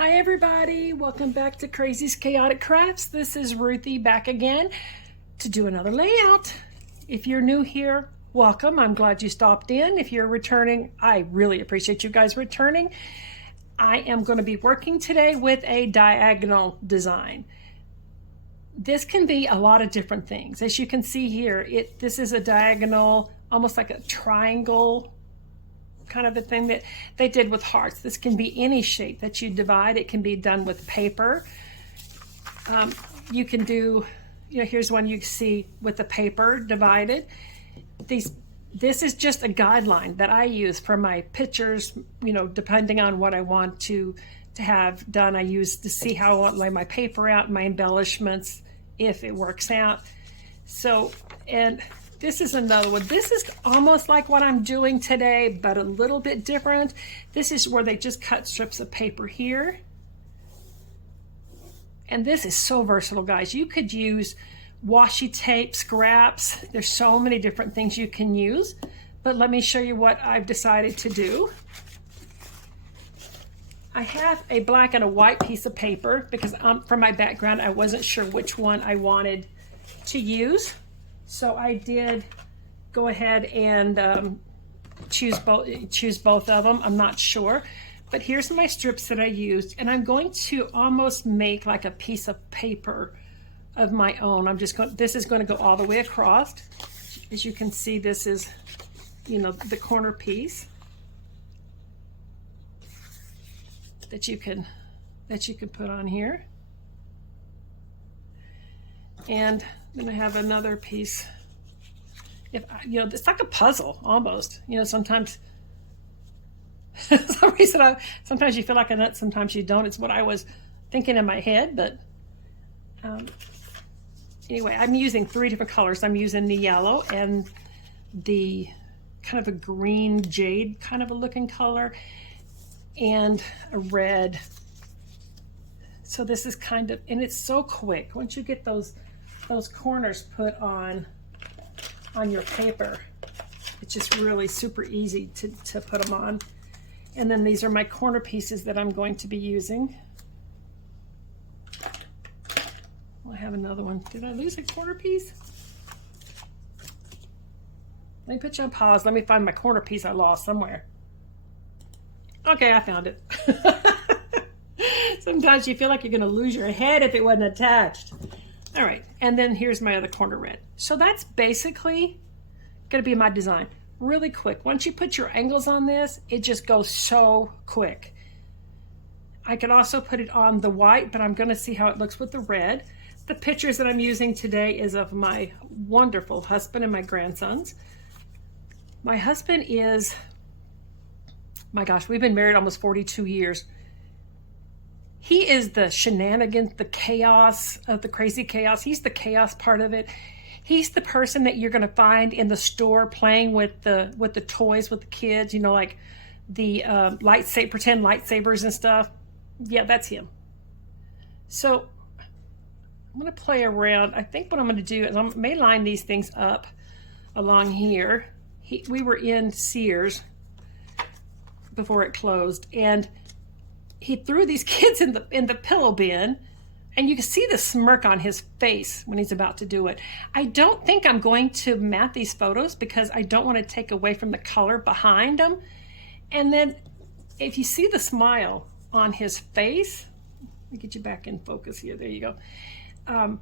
Hi everybody, welcome back to Crazy's Chaotic Crafts. This is Ruthie back again to do another layout. If you're new here, welcome. I'm glad you stopped in. If you're returning, I really appreciate you guys returning. I am going to be working today with a diagonal design. This can be a lot of different things. As you can see here, this is a diagonal, almost like a triangle kind of a thing that they did with hearts. This can be any shape that you divide. It can be done with paper. You can do, here's one you see with the paper divided. This is just a guideline that I use for my pictures, depending on what I want to have done. I use to see how I want to lay my paper out, my embellishments, if it works out. So, and this is another one. This is almost like what I'm doing today, but a little bit different. This is where they just cut strips of paper here. And this is so versatile, guys. You could use washi tape, scraps. There's so many different things you can use. But let me show you what I've decided to do. I have a black and a white piece of paper because from my background, I wasn't sure which one I wanted to use. So I did go ahead and choose both of them. I'm not sure, but here's my strips that I used, and I'm going to almost make like a piece of paper of my own. This is going to go all the way across. As you can see, this is, the corner piece that you can put on here. And then I have another piece. It's like a puzzle almost. Sometimes, for some reason, sometimes you feel like a nut, sometimes you don't. It's what I was thinking in my head. But anyway, I'm using 3 different colors. I'm using the yellow and the kind of a green jade kind of a looking color, and a red. So this is kind of, and it's so quick. Once you get those corners put on your paper, it's just really super easy to put them on. And then these are my corner pieces that I'm going to be using. I have another one. Did I lose a corner piece? Let me put you on pause. Let me find my corner piece I lost somewhere. Okay, I found it. Sometimes you feel like you're going to lose your head if it wasn't attached. All right, and then here's my other corner red. So that's basically going to be my design. Really quick. Once you put your angles on this, it just goes so quick. I could also put it on the white, but I'm going to see how it looks with the red. The pictures that I'm using today is of my wonderful husband and my grandsons. My husband is, my gosh, we've been married almost 42 years. He is the shenanigans, the chaos of the crazy chaos. He's the chaos part of it. He's the person that you're going to find in the store playing with the toys with the kids, like the pretend lightsabers and stuff. Yeah, that's him. So I'm going to play around. I think what I'm going to do is I may line these things up along here. We were in Sears before it closed, and he threw these kids in the pillow bin, and you can see the smirk on his face when he's about to do it. I don't think I'm going to mat these photos because I don't want to take away from the color behind them. And then if you see the smile on his face, let me get you back in focus here. There you go.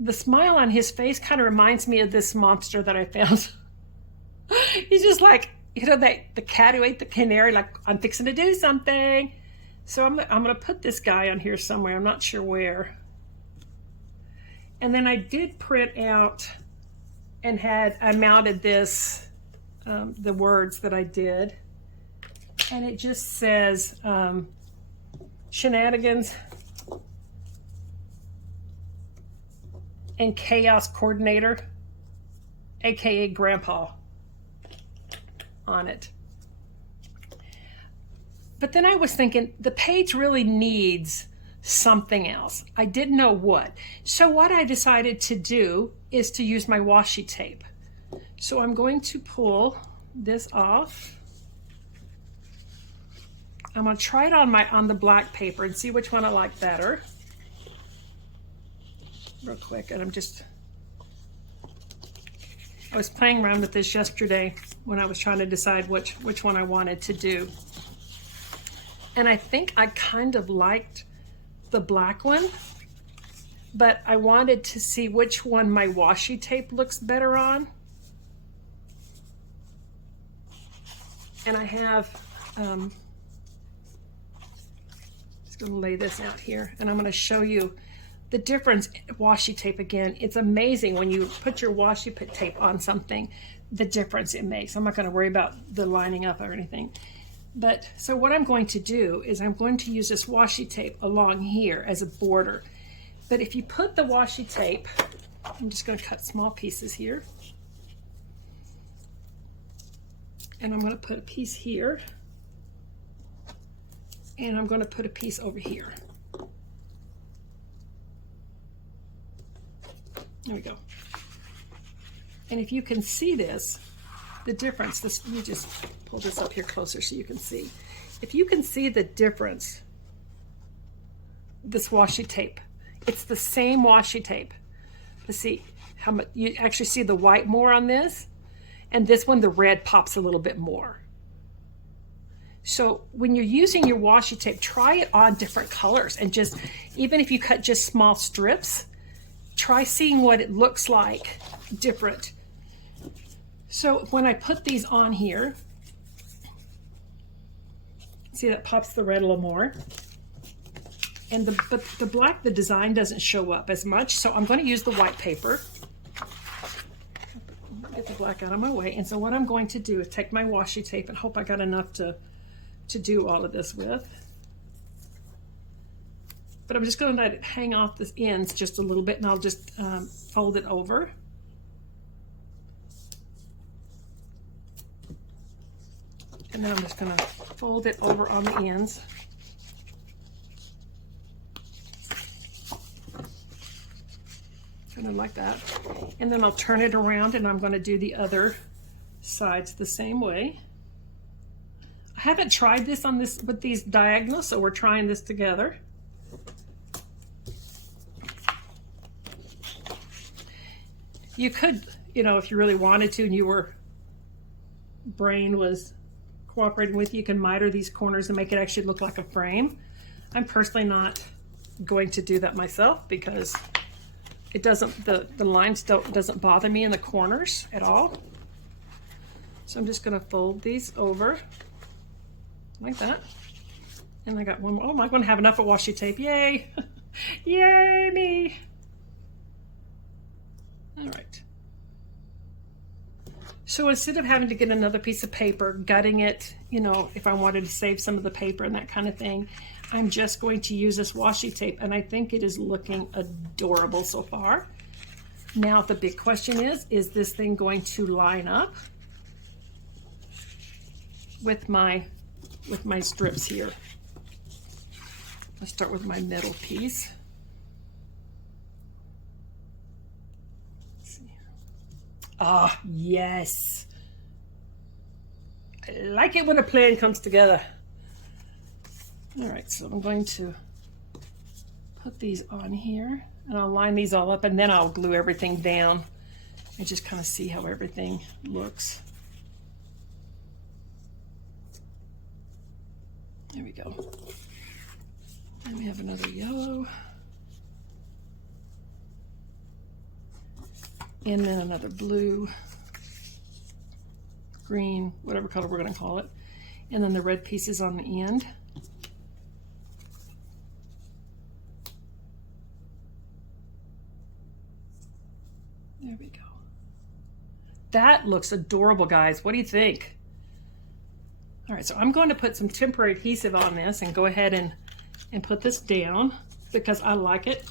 The smile on his face kind of reminds me of this monster that I found. He's just like, the cat who ate the canary, like, I'm fixing to do something. So I'm going to put this guy on here somewhere. I'm not sure where. And then I did print out and I mounted this, the words that I did. And it just says, shenanigans and chaos coordinator, AKA Grandpa, on it. But then I was thinking the page really needs something else. I didn't know what. So what I decided to do is to use my washi tape. So I'm going to pull this off I'm gonna try it on the black paper and see which one I like better. Real quick, and I was playing around with this yesterday when I was trying to decide which one I wanted to do. And I think I kind of liked the black one, but I wanted to see which one my washi tape looks better on. And I have, just gonna lay this out here, and I'm gonna show you the difference. Washi tape, again, it's amazing when you put your washi tape on something, the difference it makes. I'm not gonna worry about the lining up or anything. But so what I'm going to do is I'm going to use this washi tape along here as a border. But if you put the washi tape, I'm just gonna cut small pieces here. And I'm gonna put a piece here. And I'm gonna put a piece over here. There we go. And if you can see this, the difference, let me just pull this up here closer so you can see. If you can see the difference, this washi tape, it's the same washi tape. Let's see how much, you actually see the white more on this, and this one, the red pops a little bit more. So when you're using your washi tape, try it on different colors, and just, even if you cut just small strips, try seeing what it looks like different. So when I put these on here, see that pops the red a little more. And but the black, the design doesn't show up as much, so I'm going to use the white paper. Get the black out of my way. And so what I'm going to do is take my washi tape, and hope I got enough to do all of this with. But I'm just going to let it hang off the ends just a little bit, and I'll just fold it over. And then I'm just going to fold it over on the ends. Kind of like that. And then I'll turn it around, and I'm going to do the other sides the same way. I haven't tried this on this with these diagonals, so we're trying this together. You could, you know, if you really wanted to and your brain was cooperating with you, you can miter these corners and make it actually look like a frame. I'm personally not going to do that myself because it doesn't, the lines doesn't bother me in the corners at all. So I'm just going to fold these over like that. And I got one more. Oh, I'm going to have enough of washi tape. Yay! Yay me! All right. So instead of having to get another piece of paper, gutting it, you know, if I wanted to save some of the paper and that kind of thing, I'm just going to use this washi tape, and I think it is looking adorable so far. Now the big question is this thing going to line up with my strips here? Let's start with my middle piece. Ah, yes. I like it when a plan comes together. All right, so I'm going to put these on here, and I'll line these all up, and then I'll glue everything down and just kind of see how everything looks. There we go. And we have another yellow. And then another blue, green, whatever color we're going to call it. And then the red pieces on the end. There we go. That looks adorable, guys. What do you think? All right, so I'm going to put some temporary adhesive on this and go ahead and put this down because I like it.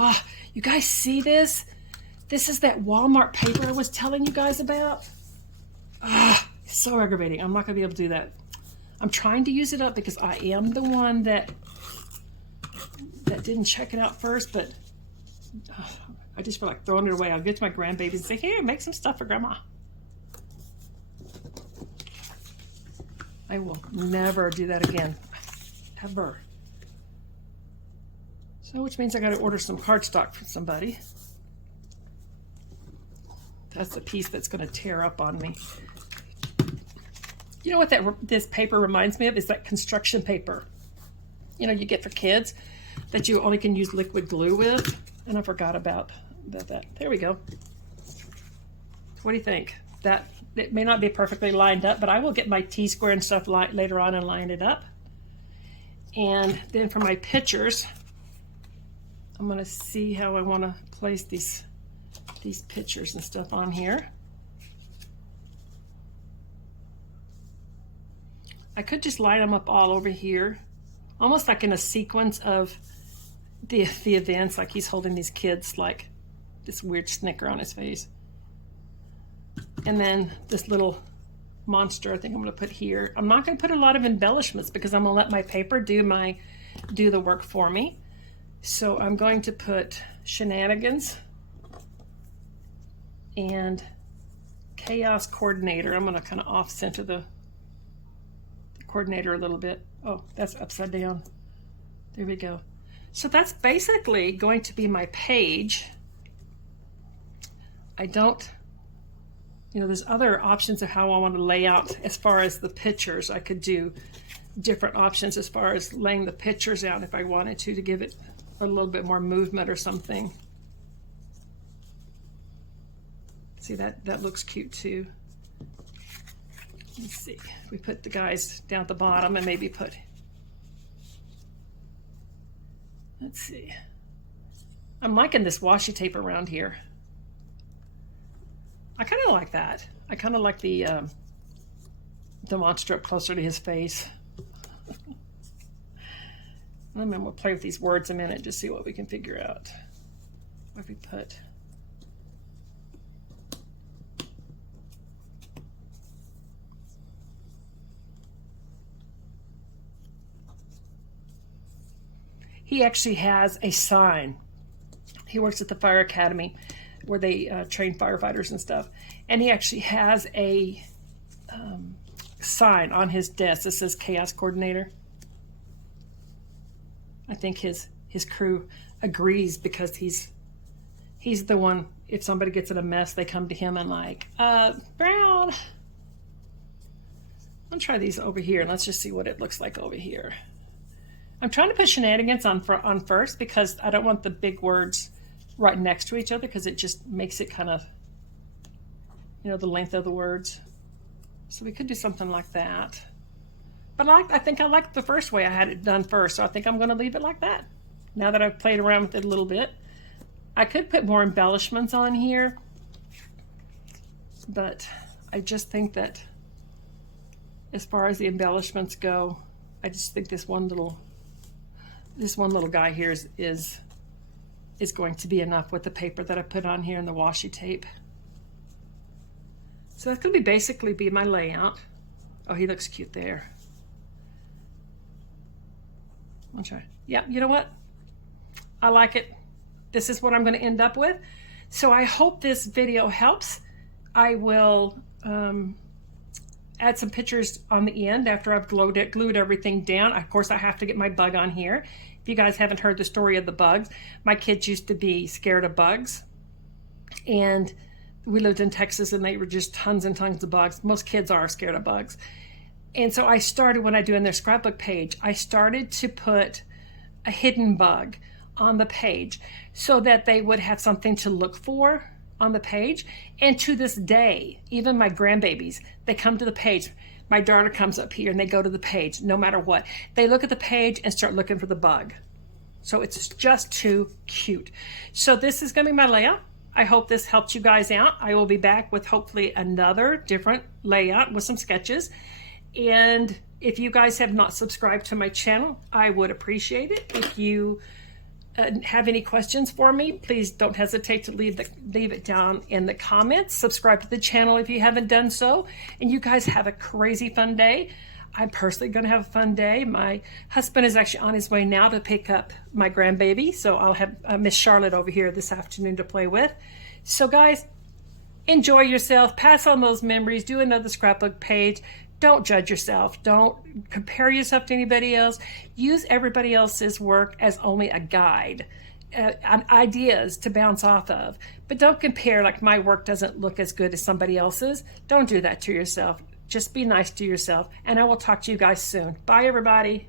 Ah, you guys see this? This is that Walmart paper I was telling you guys about. Ah, it's so aggravating. I'm not gonna be able to do that. I'm trying to use it up because I am the one that didn't check it out first, but I just feel like throwing it away. I'll get to my grandbabies and say, here, make some stuff for Grandma. I will never do that again, ever. So, which means I got to order some cardstock from somebody. That's the piece that's going to tear up on me. You know what this paper reminds me of is that construction paper. You know, you get for kids that you only can use liquid glue with. And I forgot about that. There we go. What do you think? That it may not be perfectly lined up, but I will get my T-square and stuff later on and line it up. And then for my pictures, I'm going to see how I want to place these pictures and stuff on here. I could just line them up all over here, almost like in a sequence of the events, like he's holding these kids like this weird snicker on his face. And then this little monster I think I'm going to put here. I'm not going to put a lot of embellishments because I'm going to let my paper do the work for me. So I'm going to put shenanigans and chaos coordinator. I'm going to kind of off center the coordinator a little bit. Oh, that's upside down. There we go. So that's basically going to be my page. I don't, you know, there's other options of how I want to lay out as far as the pictures. I could do different options as far as laying the pictures out if I wanted to give it a little bit more movement or something. See, that looks cute too. Let's see, if we put the guys down at the bottom and maybe put, let's see. I'm liking this washi tape around here. I kind of like that. I kind of like the monster up closer to his face. And then we'll play with these words a minute, just see what we can figure out. What if we put, he actually has a sign. He works at the fire academy where they train firefighters and stuff. And he actually has a sign on his desk that says Chaos Coordinator. I think his crew agrees because he's the one, if somebody gets in a mess, they come to him and like, Brown, I'll try these over here and let's just see what it looks like over here. I'm trying to put shenanigans on first because I don't want the big words right next to each other because it just makes it kind of, you know, the length of the words. So we could do something like that. But I think I like the first way I had it done first, so I think I'm going to leave it like that. Now that I've played around with it a little bit. I could put more embellishments on here, but I just think that as far as the embellishments go, I just think this one little guy here is going to be enough with the paper that I put on here and the washi tape. So that's going to basically be my layout. Oh, he looks cute there. I'll try. Yeah, you know what? I like it. This is what I'm going to end up with. So I hope this video helps. I will add some pictures on the end after I've glued everything down. Of course, I have to get my bug on here. If you guys haven't heard the story of the bugs, my kids used to be scared of bugs. And we lived in Texas and they were just tons and tons of bugs. Most kids are scared of bugs. And so I started, when I do in their scrapbook page, I started to put a hidden bug on the page so that they would have something to look for on the page. And to this day, even my grandbabies, they come to the page. My daughter comes up here and they go to the page no matter what. They look at the page and start looking for the bug. So it's just too cute. So this is going to be my layout. I hope this helped you guys out. I will be back with hopefully another different layout with some sketches. And if you guys have not subscribed to my channel, I would appreciate it. If you have any questions for me, please don't hesitate to leave it down in the comments. Subscribe to the channel if you haven't done so. And you guys have a crazy fun day. I'm personally going to have a fun day. My husband is actually on his way now to pick up my grandbaby, so I'll have Miss Charlotte over here this afternoon to play with. So guys, enjoy yourself, pass on those memories, do another scrapbook page. Don't judge yourself. Don't compare yourself to anybody else. Use everybody else's work as only a guide, ideas to bounce off of. But don't compare, like my work doesn't look as good as somebody else's. Don't do that to yourself. Just be nice to yourself. And I will talk to you guys soon. Bye, everybody.